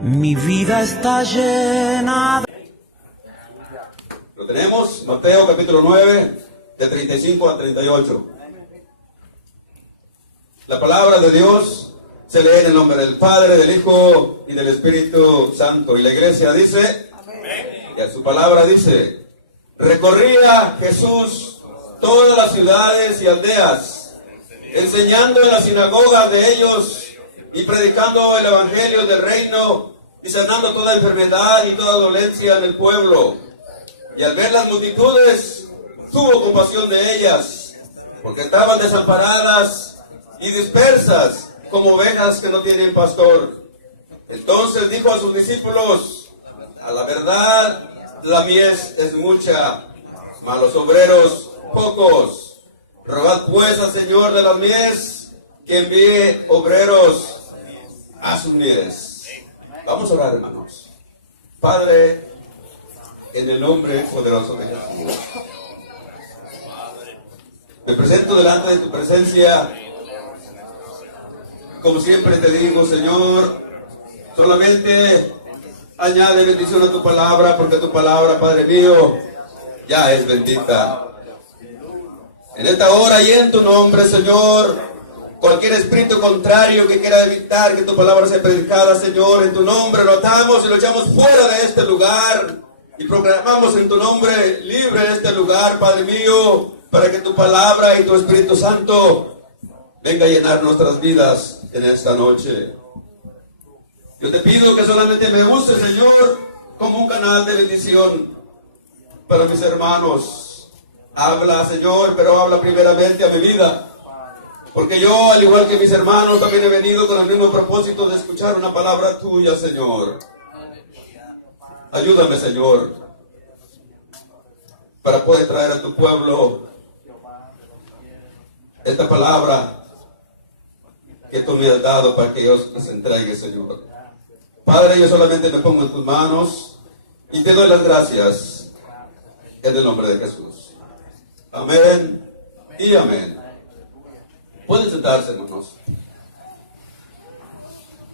Mi vida está llena de... Lo tenemos, Mateo capítulo 9, de 35 a 38. La palabra de Dios se lee en el nombre del Padre, del Hijo y del Espíritu Santo. Y la iglesia dice, y a su palabra dice, recorría Jesús todas las ciudades y aldeas, enseñando en las sinagogas de ellos y predicando el evangelio del reino y sanando toda enfermedad y toda dolencia en el pueblo. Y al ver las multitudes, tuvo compasión de ellas, porque estaban desamparadas y dispersas como ovejas que no tienen pastor. Entonces dijo a sus discípulos, a la verdad, la mies es mucha, mas los obreros pocos. Rogad pues al Señor de las mies que envíe obreros a sus mies. Vamos a orar, hermanos. Padre, en el nombre poderoso de Jesús, me presento delante de tu presencia. Como siempre te digo, Señor, solamente añade bendición a tu palabra, porque tu palabra, Padre mío, ya es bendita. En esta hora y en tu nombre, Señor, cualquier espíritu contrario que quiera evitar que tu palabra sea predicada, Señor, en tu nombre lo atamos y lo echamos fuera de este lugar y proclamamos en tu nombre libre en este lugar, Padre mío, para que tu palabra y tu Espíritu Santo venga a llenar nuestras vidas en esta noche. Yo te pido que solamente me uses, Señor, como un canal de bendición para mis hermanos. Habla, Señor, pero habla primeramente a mi vida. Porque yo, al igual que mis hermanos, también he venido con el mismo propósito de escuchar una palabra tuya, Señor. Ayúdame, Señor, para poder traer a tu pueblo esta palabra que tú me has dado para que yo les entregue, Señor. Padre, yo solamente me pongo en tus manos y te doy las gracias en el nombre de Jesús. Amén y amén. Pueden sentarse, hermanos.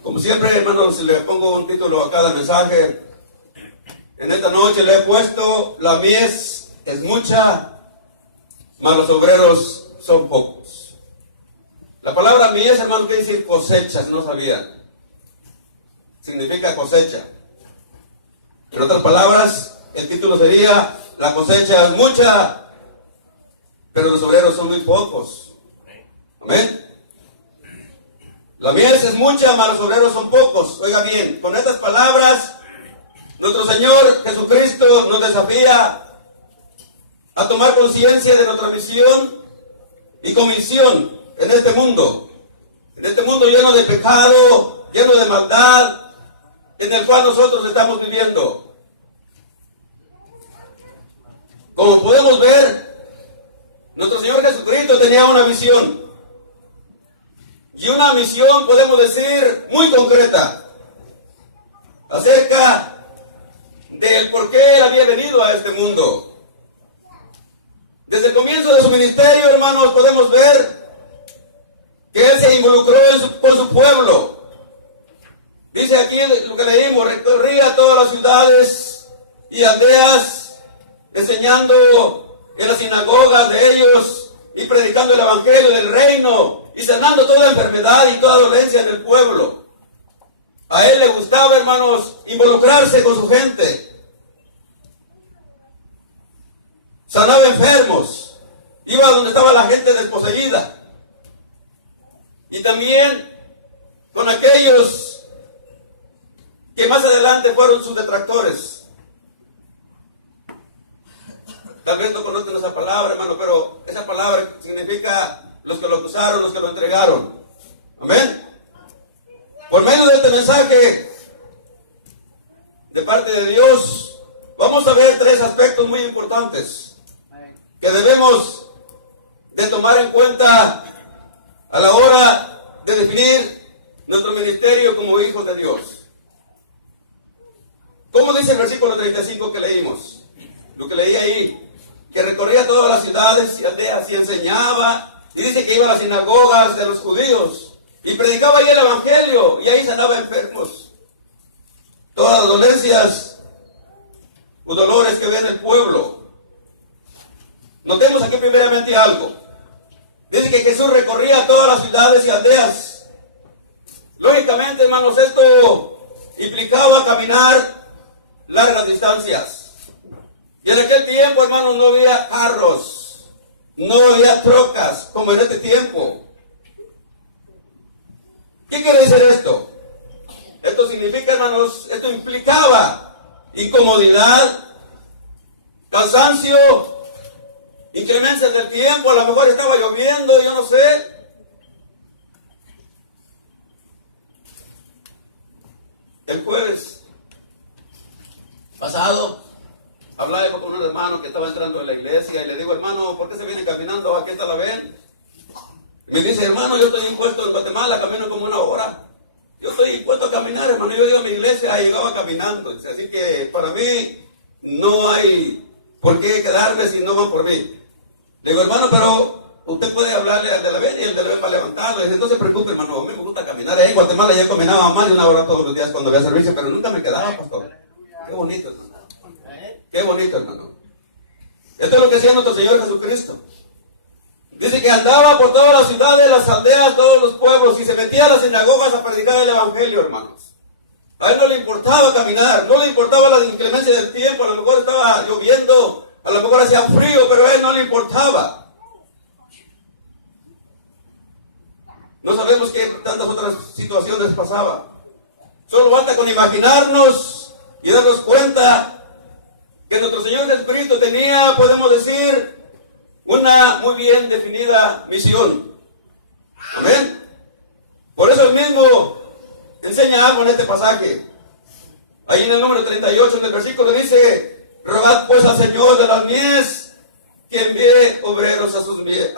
Como siempre, hermanos, le pongo un título a cada mensaje. En esta noche le he puesto, la mies es mucha, mas los obreros son pocos. La palabra mies, hermanos, quiere decir cosecha, si no sabían. Significa cosecha. En otras palabras, el título sería, la cosecha es mucha, pero los obreros son muy pocos. Amén. La mies es mucha, mas los obreros son pocos. Oiga bien, con estas palabras, nuestro Señor Jesucristo nos desafía a tomar conciencia de nuestra misión y comisión en este mundo. En este mundo lleno de pecado, lleno de maldad, en el cual nosotros estamos viviendo. Como podemos ver, nuestro Señor Jesucristo tenía una visión. Y una misión, podemos decir, muy concreta, acerca del por qué Él había venido a este mundo. Desde el comienzo de su ministerio, hermanos, podemos ver que Él se involucró con su pueblo. Dice aquí lo que leímos, recorría todas las ciudades y aldeas, enseñando en las sinagogas de ellos y predicando el evangelio del reino y sanando toda enfermedad y toda dolencia en el pueblo. A Él le gustaba, hermanos, involucrarse con su gente. Sanaba enfermos, iba donde estaba la gente desposeída. Y también con aquellos que más adelante fueron sus detractores. Tal vez no conocen esa palabra, hermano, pero esa palabra significa los que lo acusaron, los que lo entregaron. Amén. Por medio de este mensaje de parte de Dios, vamos a ver tres aspectos muy importantes que debemos de tomar en cuenta a la hora de definir nuestro ministerio como hijos de Dios. ¿Cómo dice el versículo 35 que leímos? Lo que leí ahí, que recorría todas las ciudades y aldeas y enseñaba, y dice que iba a las sinagogas de los judíos y predicaba ahí el evangelio y ahí sanaba enfermos. todas las dolencias o dolores que ve en el pueblo. Notemos aquí primeramente algo. Dice que Jesús recorría todas las ciudades y aldeas. Lógicamente, hermanos, esto implicaba caminar largas distancias. Y en aquel tiempo, hermanos, no había carros, no había trocas como en este tiempo. ¿Qué quiere decir esto? Esto significa, hermanos, esto implicaba incomodidad, cansancio, inclemencias del tiempo. A lo mejor estaba lloviendo, yo no sé. El jueves pasado hablaba con un hermano que estaba entrando en la iglesia y le digo, hermano, ¿por qué se viene caminando? Aquí está la ven. Me dice, hermano, yo estoy impuesto en Guatemala, camino como una hora. Yo estoy impuesto a caminar, hermano. Yo iba a mi iglesia y llegaba caminando. Así que para mí no hay por qué quedarme si no van por mí. Le digo, hermano, pero usted puede hablarle al de la ven y el de la ven para levantarlo. Y dice, no se preocupe, hermano, a mí me gusta caminar. En Guatemala ya caminaba más de una hora todos los días cuando había servicio, pero nunca me quedaba, pastor. Qué bonito, hermano. Qué bonito, hermano. Esto es lo que decía nuestro Señor Jesucristo. Dice que andaba por todas las ciudades, las aldeas, todos los pueblos y se metía a las sinagogas a predicar el evangelio, hermanos. A él no le importaba caminar, no le importaba la inclemencia del tiempo, a lo mejor estaba lloviendo, a lo mejor hacía frío, pero a él no le importaba. No sabemos qué tantas otras situaciones pasaba. Solo basta con imaginarnos y darnos cuenta que nuestro Señor Jesucristo tenía, podemos decir, una muy bien definida misión. Amén. Por eso el mismo enseña algo en este pasaje. Ahí en el número 38, en el versículo dice, rogad pues al Señor de las mies que envíe obreros a sus mies.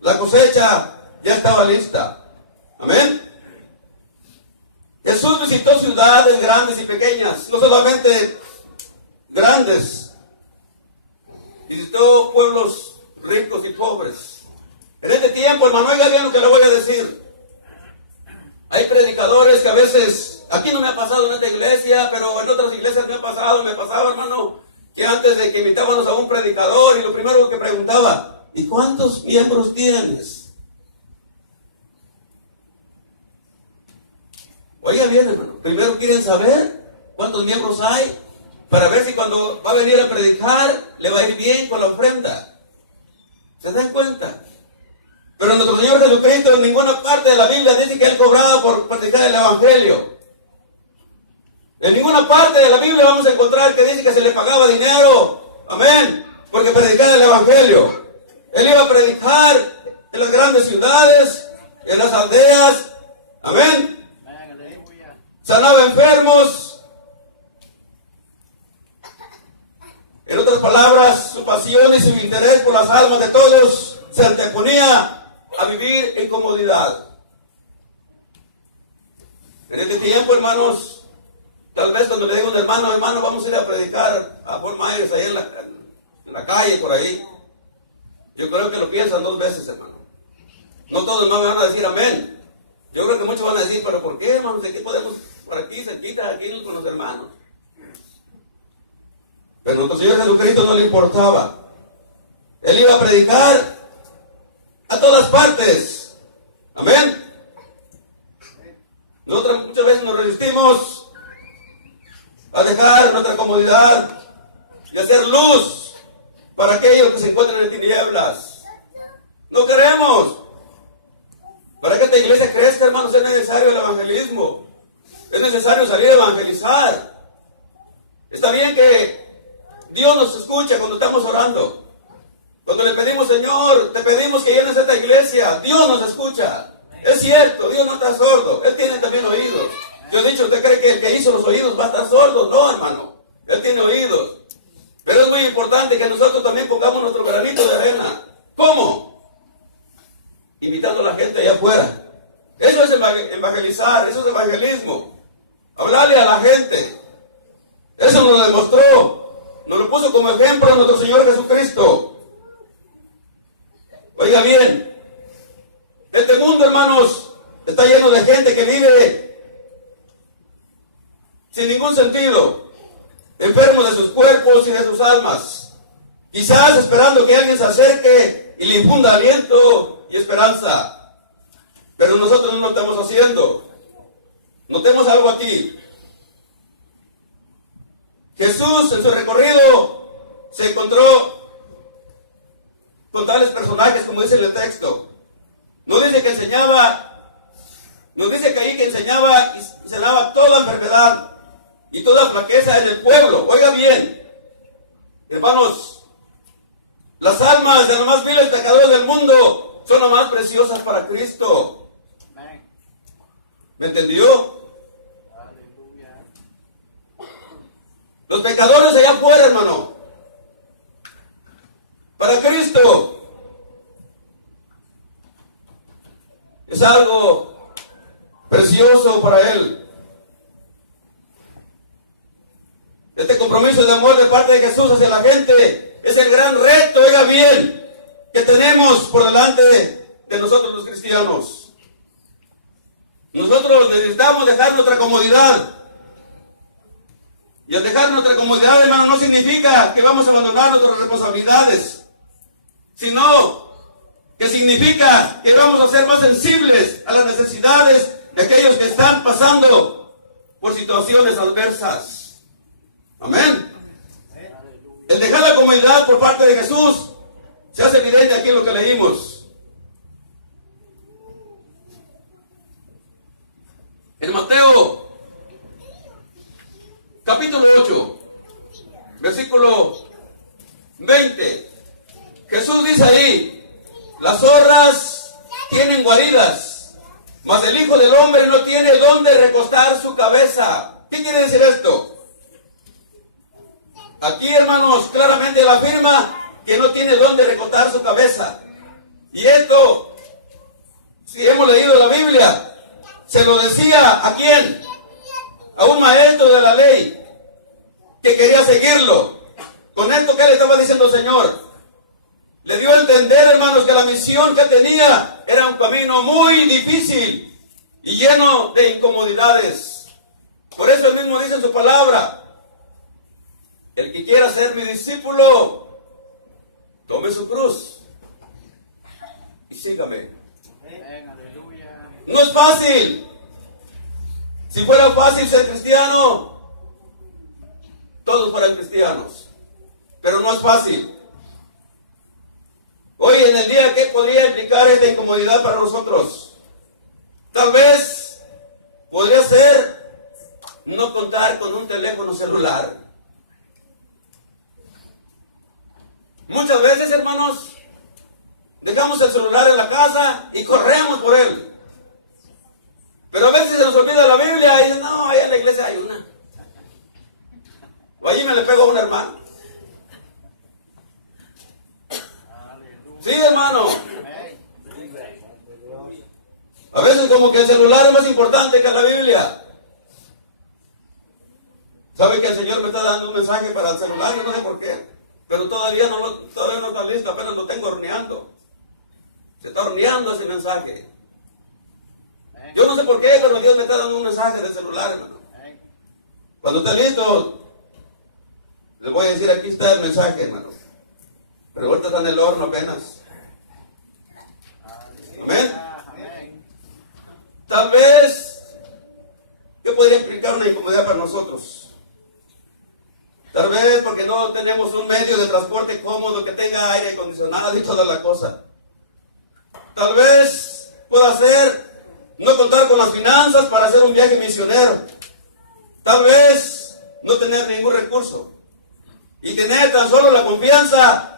La cosecha ya estaba lista. Amén. Jesús visitó ciudades grandes y pequeñas, no solamente grandes. Visitó pueblos ricos y pobres. En este tiempo, hermano, oiga bien lo que le voy a decir. Hay predicadores que a veces, aquí no me ha pasado en esta iglesia, pero en otras iglesias me pasaba, hermano, que antes de que invitábamos a un predicador y lo primero que preguntaba, ¿y cuántos miembros tienes? Oiga bien, hermano, primero quieren saber cuántos miembros hay, para ver si cuando va a venir a predicar le va a ir bien con la ofrenda. ¿Se dan cuenta? Pero nuestro Señor Jesucristo en ninguna parte de la Biblia dice que Él cobraba por predicar el Evangelio. En ninguna parte de la Biblia vamos a encontrar que dice que se le pagaba dinero. Amén. Porque predicaba el Evangelio. Él iba a predicar en las grandes ciudades, en las aldeas. Amén. Sanaba enfermos. En otras palabras, su pasión y su interés por las almas de todos se anteponía a vivir en comodidad. En este tiempo, hermanos, tal vez cuando le digo a un hermano, vamos a ir a predicar a Fort Myers, ahí en la calle, por ahí. Yo creo que lo piensan dos veces, hermano. No todos me van a decir amén. Yo creo que muchos van a decir, pero ¿por qué, hermanos? ¿De qué podemos por aquí, cerquita, aquí con los hermanos? Pero nuestro Señor Jesucristo no le importaba. Él iba a predicar a todas partes. Amén. Nosotros muchas veces nos resistimos a dejar nuestra comodidad de hacer luz para aquellos que se encuentran en tinieblas. No queremos. Para que esta iglesia crezca, hermanos, es necesario el evangelismo. Es necesario salir a evangelizar. Está bien que Dios nos escucha cuando estamos orando. Cuando le pedimos, Señor, te pedimos que llenes esta iglesia, Dios nos escucha. Es cierto, Dios no está sordo, Él tiene también oídos. Yo he dicho, ¿usted cree que el que hizo los oídos va a estar sordo? No, hermano, Él tiene oídos. Pero es muy importante que nosotros también pongamos nuestro granito de arena. ¿Cómo? Invitando a la gente allá afuera. Eso es evangelizar, eso es evangelismo. Hablarle a la gente. Eso nos lo demostró, nos lo puso como ejemplo nuestro Señor Jesucristo. Oiga bien, este mundo, hermanos, está lleno de gente que vive sin ningún sentido, enfermos de sus cuerpos y de sus almas, quizás esperando que alguien se acerque y le infunda aliento y esperanza. Pero nosotros no lo estamos haciendo. Notemos algo aquí. Jesús en su recorrido se encontró con tales personajes como dice el texto. No dice que enseñaba, nos dice que ahí que enseñaba y sanaba toda enfermedad y toda flaqueza en el pueblo. Oiga bien, hermanos, las almas de los más viles pecadores del mundo son las más preciosas para Cristo. ¿Me entendió? Los pecadores allá afuera, hermano, para Cristo es algo precioso para Él. Este compromiso de amor de parte de Jesús hacia la gente es el gran reto, oiga bien, que tenemos por delante de nosotros los cristianos. Nosotros necesitamos dejar nuestra comodidad. Y al dejar nuestra comodidad, hermano, no significa que vamos a abandonar nuestras responsabilidades, sino que significa que vamos a ser más sensibles a las necesidades de aquellos que están pasando por situaciones adversas. Amén. El dejar la comodidad por parte de Jesús se hace evidente aquí en lo que leímos. En Mateo capítulo 8, versículo 20, Jesús dice ahí: las zorras tienen guaridas, mas el Hijo del Hombre no tiene dónde recostar su cabeza. ¿Qué quiere decir esto? Aquí, hermanos, claramente él afirma que no tiene dónde recostar su cabeza. Y esto, si hemos leído la Biblia, se lo decía ¿a quién? A un maestro de la ley que quería seguirlo. Con esto, ¿qué le estaba diciendo el Señor? Le dio a entender, hermanos, que la misión que tenía era un camino muy difícil y lleno de incomodidades. Por eso él mismo dice en su palabra: el que quiera ser mi discípulo, tome su cruz y sígame. No es fácil. Si fuera fácil ser cristiano, todos fueran cristianos. Pero no es fácil. Hoy en el día, ¿qué podría implicar esta incomodidad para nosotros? Tal vez podría ser no contar con un teléfono celular. Muchas veces, hermanos, dejamos el celular en la casa y corremos por él. Pero a veces se nos olvida la Biblia y dicen: no, allá en la iglesia hay una. O allí me le pego a un hermano. Sí, hermano. A veces como que el celular es más importante que la Biblia. ¿Sabe que el Señor me está dando un mensaje para el celular? Yo no sé por qué. Pero todavía no está listo, apenas lo tengo horneando. Se está horneando ese mensaje. Yo no sé por qué, pero Dios me está dando un mensaje del celular, hermano. Cuando esté listo, le voy a decir: aquí está el mensaje, hermano. Pero ahorita está en el horno apenas. Amén. Tal vez, ¿qué podría implicar una incomodidad para nosotros? Tal vez porque no tenemos un medio de transporte cómodo que tenga aire acondicionado y toda la cosa. Tal vez pueda ser no contar con las finanzas para hacer un viaje misionero. Tal vez no tener ningún recurso. Y tener tan solo la confianza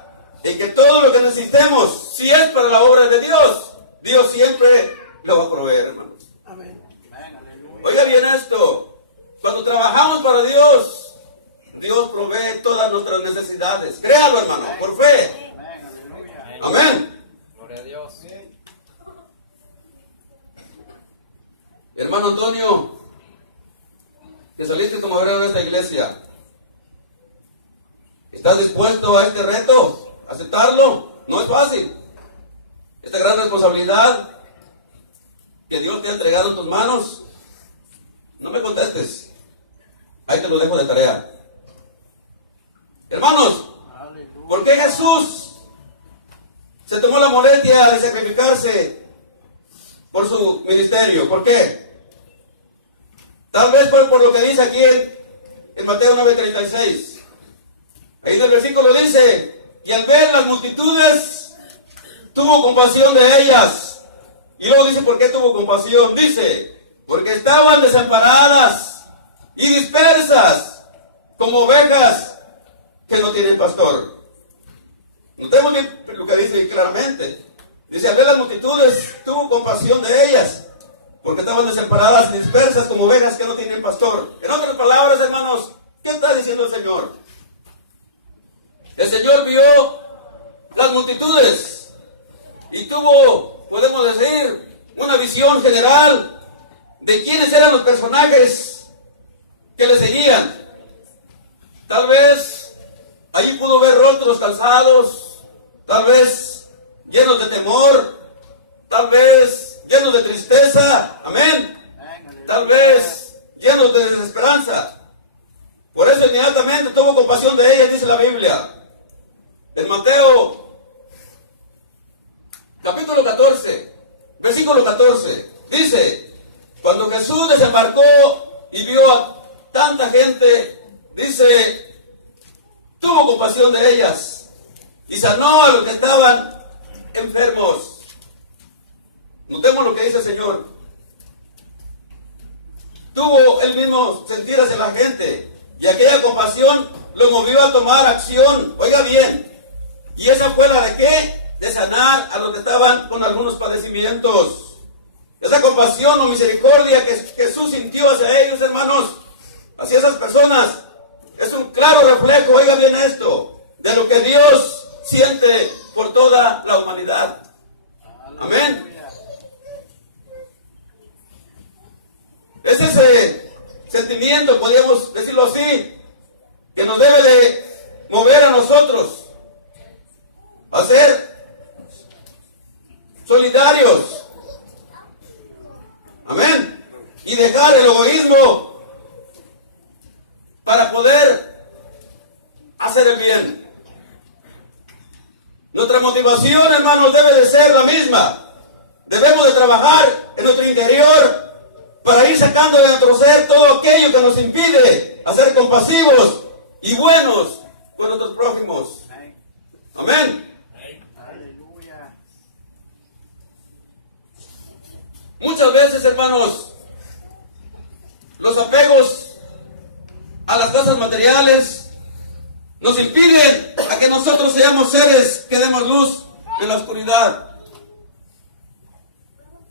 en que todo lo que necesitemos, si es para la obra de Dios, Dios siempre lo va a proveer, hermanos. Amén. Oiga bien esto. Cuando trabajamos para Dios, Dios provee todas nuestras necesidades. Créalo, hermano, por fe. Amén. Gloria a Dios. Hermano Antonio, que saliste como obrero de esta iglesia, ¿estás dispuesto a este reto? ¿Aceptarlo? No es fácil. Esta gran responsabilidad que Dios te ha entregado en tus manos? No me contestes. Ahí te lo dejo de tarea. Hermanos, ¿por qué Jesús se tomó la molestia de sacrificarse por su ministerio? ¿Por qué? Tal vez por lo que dice aquí en Mateo 9:36. Ahí en el versículo dice: y al ver las multitudes, tuvo compasión de ellas. Y luego dice, ¿por qué tuvo compasión? Dice, porque estaban desamparadas y dispersas como ovejas que no tienen pastor. Notemos bien lo que dice claramente. Dice, al ver las multitudes, tuvo compasión de ellas, porque estaban desamparadas y dispersas como ovejas que no tienen pastor. En otras palabras, hermanos, ¿qué está diciendo el Señor? El Señor vio las multitudes y tuvo, podemos decir, una visión general de quiénes eran los personajes que le seguían. Tal vez ahí pudo ver rostros cansados, tal vez llenos de temor, tal vez llenos de tristeza, amén, tal vez llenos de desesperanza. Por eso inmediatamente tuvo compasión de ellas, dice la Biblia. En Mateo capítulo 14, versículo 14, dice, cuando Jesús desembarcó y vio a tanta gente, dice, tuvo compasión de ellas y sanó a los que estaban enfermos. Notemos lo que dice el Señor. Tuvo el mismo sentir hacia la gente y aquella compasión lo movió a tomar acción. Oiga bien, y esa fue la de ¿qué? De sanar a los que estaban con algunos padecimientos. Esa compasión o misericordia que Jesús sintió hacia ellos, hermanos, hacia esas personas, es un claro reflejo, oiga bien esto, de lo que Dios siente por toda la humanidad. Amén. Es ese sentimiento, podríamos decirlo así, que nos debe de mover a nosotros a ser solidarios. Amén. Y dejar el egoísmo para poder hacer el bien. Nuestra motivación, hermanos, debe de ser la misma. Debemos de trabajar en nuestro interior para ir sacando de nuestro ser todo aquello que nos impide a ser compasivos y buenos con nuestros prójimos. Amén. Muchas veces, hermanos, los apegos a las cosas materiales nos impiden a que nosotros seamos seres que demos luz en la oscuridad.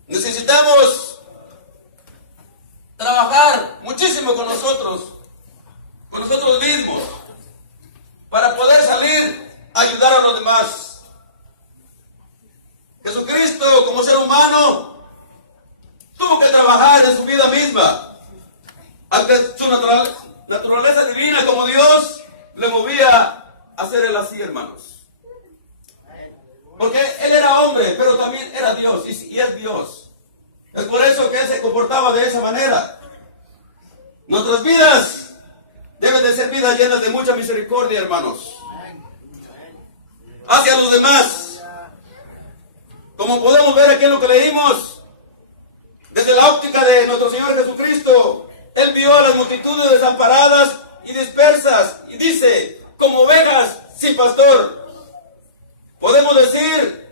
Necesitamos trabajar muchísimo con nosotros mismos, para poder salir a ayudar a los demás. Jesucristo, como ser humano, tuvo que trabajar en su vida misma, aunque su naturaleza divina como Dios le movía a ser él así, hermanos. Porque él era hombre, pero también era Dios, y es Dios. Es por eso que él se comportaba de esa manera. Nuestras vidas deben de ser vidas llenas de mucha misericordia, hermanos, hacia los demás. Como podemos ver aquí en lo que leímos, desde la óptica de nuestro Señor Jesucristo, Él vio a las multitudes desamparadas y dispersas, y dice, como ovejas sin pastor. Podemos decir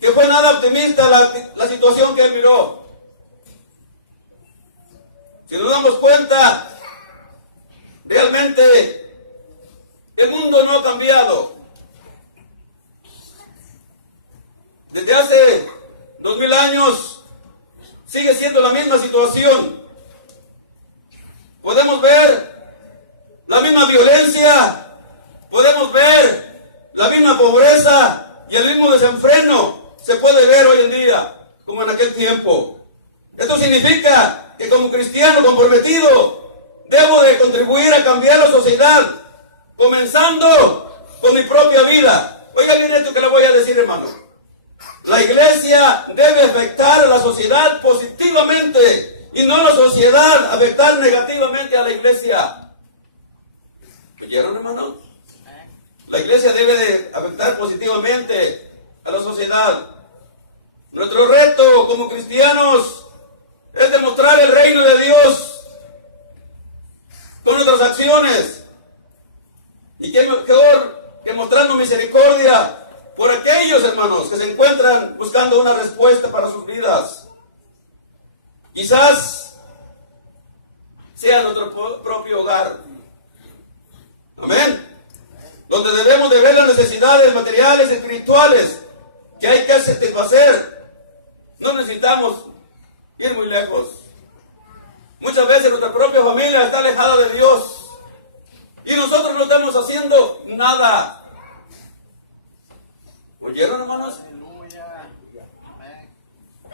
que fue nada optimista la situación que Él miró. Si nos damos cuenta, realmente el mundo no ha cambiado. Desde hace 2000 años sigue siendo la misma situación. Podemos ver la misma violencia, podemos ver la misma pobreza y el mismo desenfreno se puede ver hoy en día como en aquel tiempo. Esto significa que como cristiano comprometido debo de contribuir a cambiar la sociedad, comenzando con mi propia vida. Oiga bien esto que le voy a decir, hermano. La iglesia debe afectar a la sociedad positivamente y no la sociedad afectar negativamente a la iglesia. ¿Oyeron, hermanos? La iglesia debe de afectar positivamente a la sociedad. Nuestro reto como cristianos es demostrar el reino de Dios con nuestras acciones. Y qué mejor que mostrando misericordia por aquellos, hermanos, que se encuentran buscando una respuesta para sus vidas. Quizás sea nuestro propio hogar. Amén. Donde debemos de ver las necesidades materiales y espirituales que hay que satisfacer. No necesitamos ir muy lejos. Muchas veces nuestra propia familia está alejada de Dios y nosotros no estamos haciendo nada. ¿Oyeron, hermanos?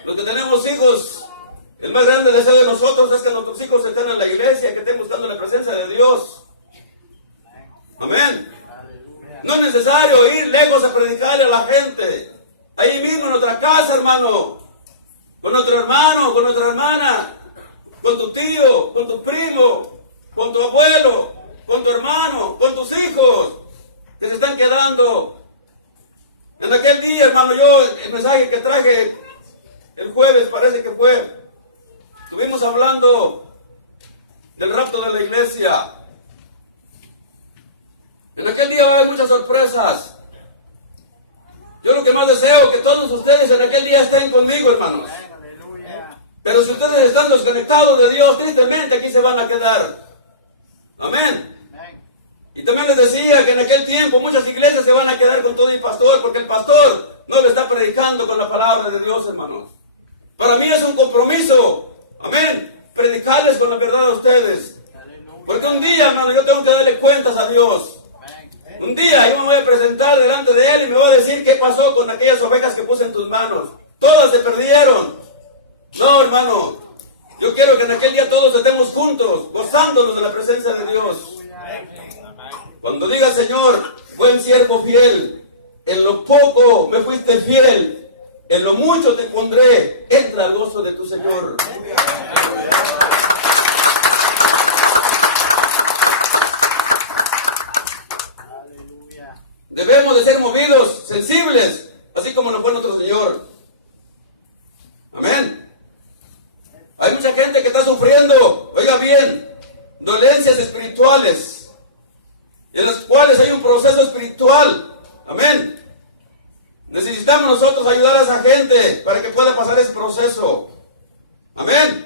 Los que tenemos hijos, el más grande deseo de nosotros es que nuestros hijos estén en la iglesia, que estén buscando la presencia de Dios. Amén. No es necesario ir lejos a predicarle a la gente. Ahí mismo en nuestra casa, hermano. Con nuestro hermano, con nuestra hermana. Con tu tío, con tu primo, con tu abuelo, con tu hermano, con tus hijos que se están quedando. En aquel día, hermano, yo el mensaje que traje el jueves, parece que fue, estuvimos hablando del rapto de la iglesia. En aquel día va a haber muchas sorpresas. Yo lo que más deseo es que todos ustedes en aquel día estén conmigo, hermanos. Pero si ustedes están desconectados de Dios, tristemente aquí se van a quedar. Amén. Y también les decía que en aquel tiempo muchas iglesias se van a quedar con todo y pastor, porque el pastor no le está predicando con la palabra de Dios, hermanos. Para mí es un compromiso, amén, predicarles con la verdad a ustedes. Porque un día, hermano, yo tengo que darle cuentas a Dios. Un día yo me voy a presentar delante de Él y me va a decir qué pasó con aquellas ovejas que puse en tus manos. Todas se perdieron. No, hermano, yo quiero que en aquel día todos estemos juntos, gozándonos de la presencia de Dios. Cuando diga el Señor, buen siervo fiel, en lo poco me fuiste fiel, en lo mucho te pondré, entra al gozo de tu Señor. Debemos de ser movidos, sensibles, así como lo fue nuestro Señor. Amén. Hay mucha gente que está sufriendo, oiga bien, dolencias espirituales, en las cuales hay un proceso espiritual. Amén. Necesitamos nosotros ayudar a esa gente para que pueda pasar ese proceso. Amén.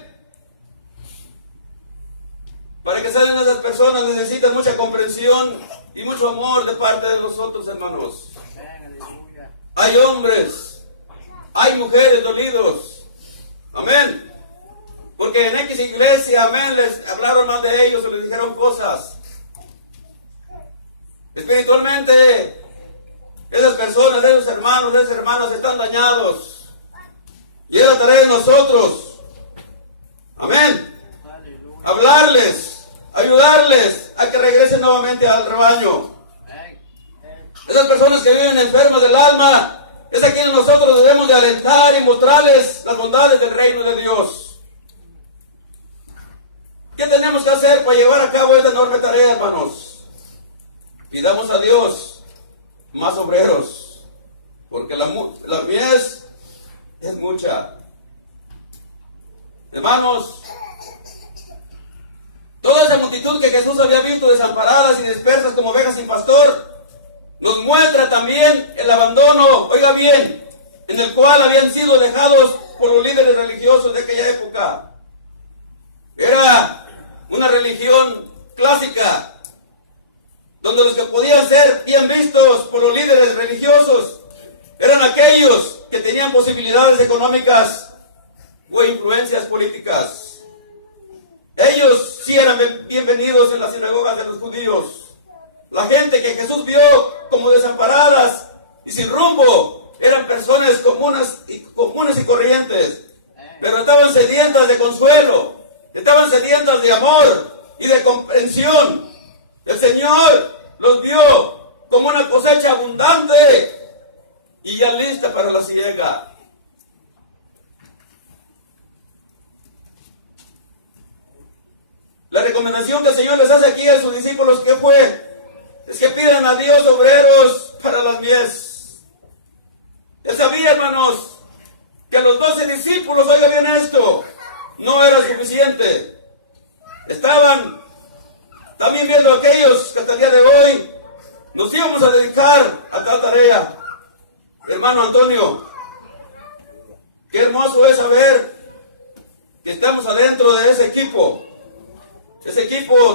Para que salgan esas personas necesitan mucha comprensión y mucho amor de parte de nosotros, hermanos. Hay hombres, hay mujeres dolidos. Amén. Porque en X iglesia, amén, les hablaron mal de ellos o les dijeron cosas. Espiritualmente, esas personas, esos hermanos, esas hermanas están dañados. Y es la tarea de nosotros. Amén. Hablarles, ayudarles a que regresen nuevamente al rebaño. Esas personas que viven enfermas del alma, es a quienes nosotros debemos de alentar y mostrarles las bondades del reino de Dios. ¿Qué tenemos que hacer para llevar a cabo esta enorme tarea, hermanos? Pidamos a Dios más obreros, porque la mies es mucha. Hermanos, toda esa multitud que Jesús había visto desamparadas y dispersas como ovejas sin pastor, nos muestra también el abandono, oiga bien, en el cual habían sido dejados por los líderes religiosos de aquella época. Era una religión clásica, donde los que podían ser bien vistos por los líderes religiosos eran aquellos que tenían posibilidades económicas o influencias políticas. Ellos sí eran bienvenidos en las sinagogas de los judíos. La gente que Jesús vio como desamparadas y sin rumbo eran personas comunes y corrientes, pero estaban sedientas de consuelo, estaban sedientas de amor y de comprensión. El Señor los vio como una cosecha abundante y ya lista para la siega. La recomendación que el Señor les hace aquí a sus discípulos, ¿qué fue? Es que pidan a Dios obreros para las mies. Él sabía, hermanos, que los 12 discípulos, oigan bien esto, no era suficiente. Estaban también viendo aquellos que hasta el día de hoy nos íbamos a dedicar a tal tarea. Hermano Antonio, qué hermoso es saber que estamos adentro de ese equipo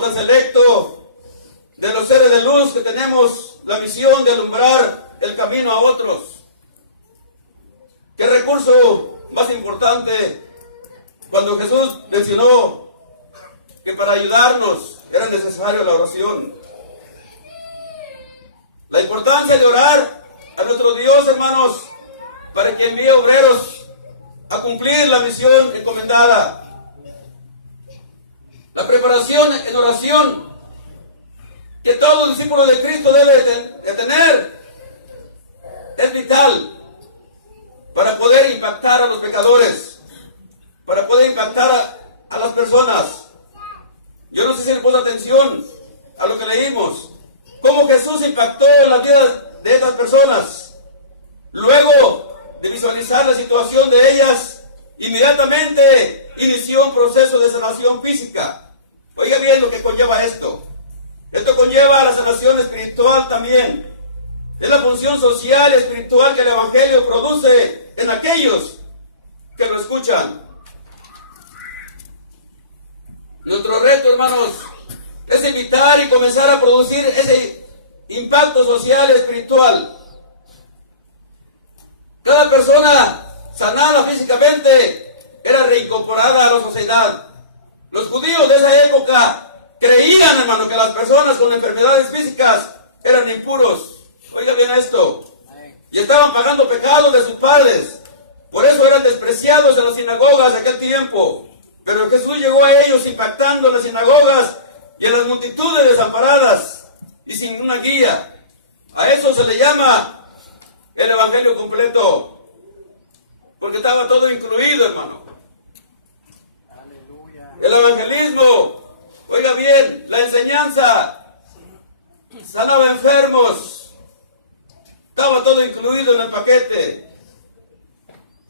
tan selecto de los seres de luz que tenemos la misión de alumbrar el camino a otros. Qué recurso más importante cuando Jesús mencionó que para ayudarnos era necesaria la oración. La importancia de orar a nuestro Dios, hermanos, para que envíe obreros a cumplir la misión encomendada. La preparación en oración que todo discípulo de Cristo debe de tener es vital para poder impactar a los pecadores, para poder impactar a las personas. Yo no sé si le puso atención a lo que leímos, cómo Jesús impactó en la vida de estas personas. Luego de visualizar la situación de ellas, inmediatamente inició un proceso de sanación física. Oiga bien lo que conlleva esto. Esto conlleva la sanación espiritual también. Es la función social y espiritual que el Evangelio produce en aquellos que lo escuchan. Nuestro reto, hermanos, es invitar y comenzar a producir ese impacto social y espiritual. Cada persona sanada físicamente era reincorporada a la sociedad. Los judíos de esa época creían, hermano, que las personas con enfermedades físicas eran impuros. Oiga bien esto. Y estaban pagando pecados de sus padres. Por eso eran despreciados en las sinagogas de aquel tiempo. Pero Jesús llegó a ellos impactando en las sinagogas y en las multitudes desamparadas y sin una guía. A eso se le llama el Evangelio completo. Porque estaba todo incluido, hermano. El evangelismo, oiga bien, la enseñanza, sanaba enfermos, estaba todo incluido en el paquete.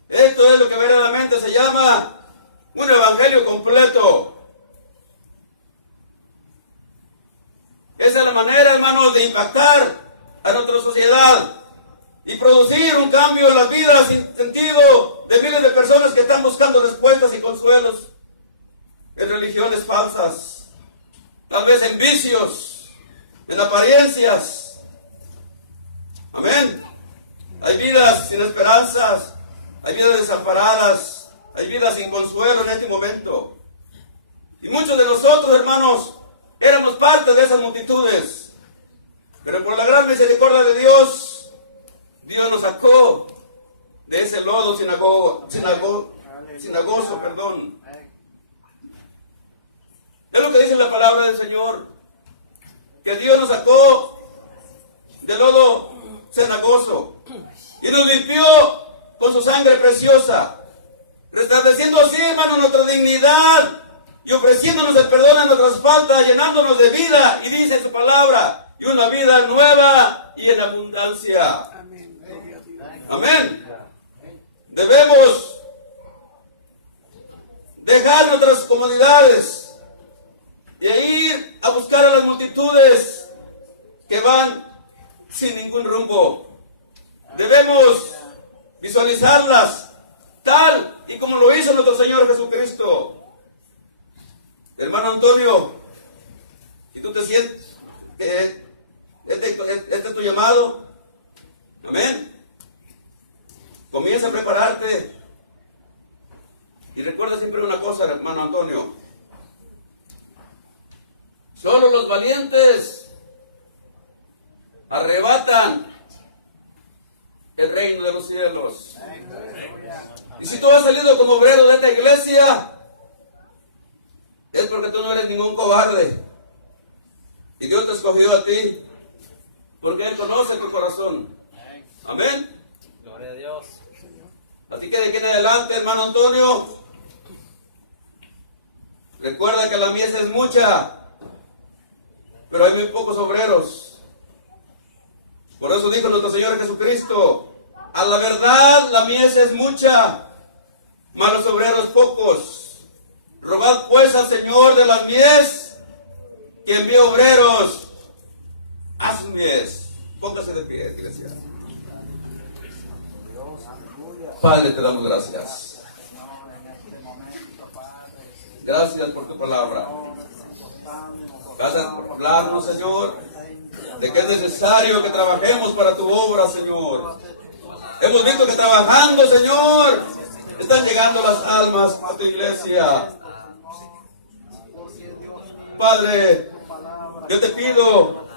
Esto es lo que verdaderamente se llama un evangelio completo. Esa es la manera, hermanos, de impactar a nuestra sociedad y producir un cambio en las vidas sin sentido de miles de personas que están buscando respuestas y consuelos en religiones falsas, tal vez en vicios, en apariencias. Amén. Hay vidas sin esperanzas, hay vidas desamparadas, hay vidas sin consuelo en este momento. Y muchos de nosotros, hermanos, éramos parte de esas multitudes. Pero por la gran misericordia de Dios, Dios nos sacó de ese lodo cenagoso, perdón. Es lo que dice la palabra del Señor, que Dios nos sacó del lodo cenagoso y nos limpió con su sangre preciosa, restableciendo así, hermano, nuestra dignidad y ofreciéndonos el perdón en nuestras faltas, llenándonos de vida, y dice su palabra, y una vida nueva y en abundancia. Amén. Debemos dejar nuestras comodidades y ir a buscar a las multitudes que van sin ningún rumbo. Debemos visualizarlas tal y como lo hizo nuestro Señor Jesucristo. Hermano Antonio, si tú te sientes que este es tu llamado, amén, comienza a prepararte. Y recuerda siempre una cosa, hermano Antonio: solo los valientes arrebatan el reino de los cielos. Y si tú has salido como obrero de esta iglesia, es porque tú no eres ningún cobarde. Y Dios te escogió a ti, porque Él conoce tu corazón. Amén. Gloria a Dios. Así que de aquí en adelante, hermano Antonio, recuerda que la mies es mucha, pero hay muy pocos obreros. Por eso dijo nuestro Señor Jesucristo: a la verdad la mies es mucha, mas los obreros pocos. Rogad pues al Señor de las mies que envíe obreros a sus mies. Póngase de pie, iglesia. Padre, te damos gracias. Gracias por tu palabra. Gracias por hablarnos, Señor, de que es necesario que trabajemos para tu obra, Señor. Hemos visto que trabajando, Señor, están llegando las almas a tu iglesia. Padre, yo te pido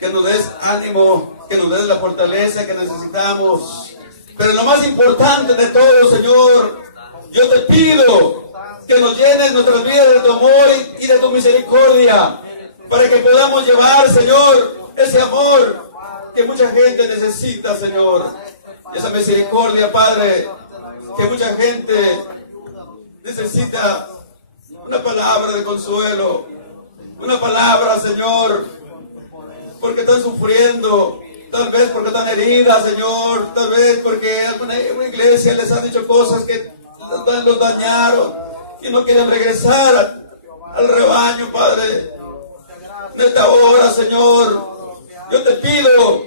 que nos des ánimo, que nos des la fortaleza que necesitamos. Pero lo más importante de todo, Señor, yo te pido que nos llenes nuestras vidas de tu amor y de tu misericordia, para que podamos llevar, Señor, ese amor que mucha gente necesita, Señor. Esa misericordia, Padre, que mucha gente necesita. Una palabra de consuelo, una palabra, Señor, porque están sufriendo, tal vez porque están heridas, Señor, tal vez porque alguna iglesia les ha dicho cosas que los dañaron y no quieren regresar al rebaño, Padre. En esta hora, Señor, yo te pido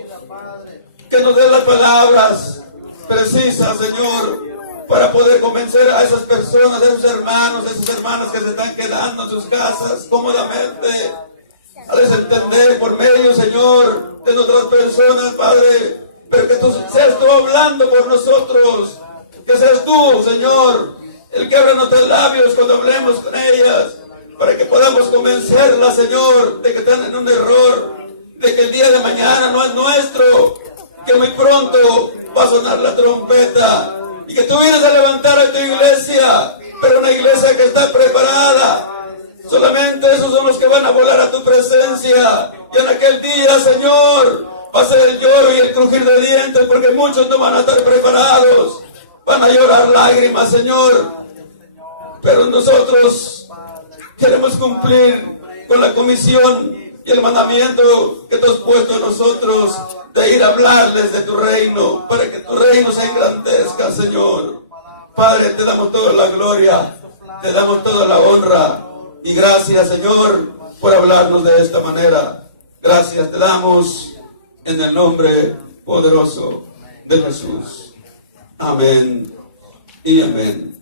que nos des las palabras precisas, Señor, para poder convencer a esas personas, a esos hermanos, a esas hermanas que se están quedando en sus casas cómodamente. Hazles entender por medio, Señor, de nuestras personas, Padre, pero que tú seas tú hablando por nosotros, que seas tú, Señor, el que abra nuestros labios cuando hablemos con ellas, para que podamos convencerlas, Señor, de que están en un error, de que el día de mañana no es nuestro, que muy pronto va a sonar la trompeta, y que tú vienes a levantar a tu iglesia, pero una iglesia que está preparada. Solamente esos son los que van a volar a tu presencia. Y en aquel día, Señor, va a ser el lloro y el crujir de dientes, porque muchos no van a estar preparados. Van a llorar lágrimas, Señor. Pero nosotros queremos cumplir con la comisión y el mandamiento que tú has puesto a nosotros, de ir a hablarles de tu reino, para que tu reino se engrandezca, Señor. Padre, te damos toda la gloria, te damos toda la honra. Y gracias, Señor, por hablarnos de esta manera. Gracias te damos en el nombre poderoso de Jesús. Amén y amén.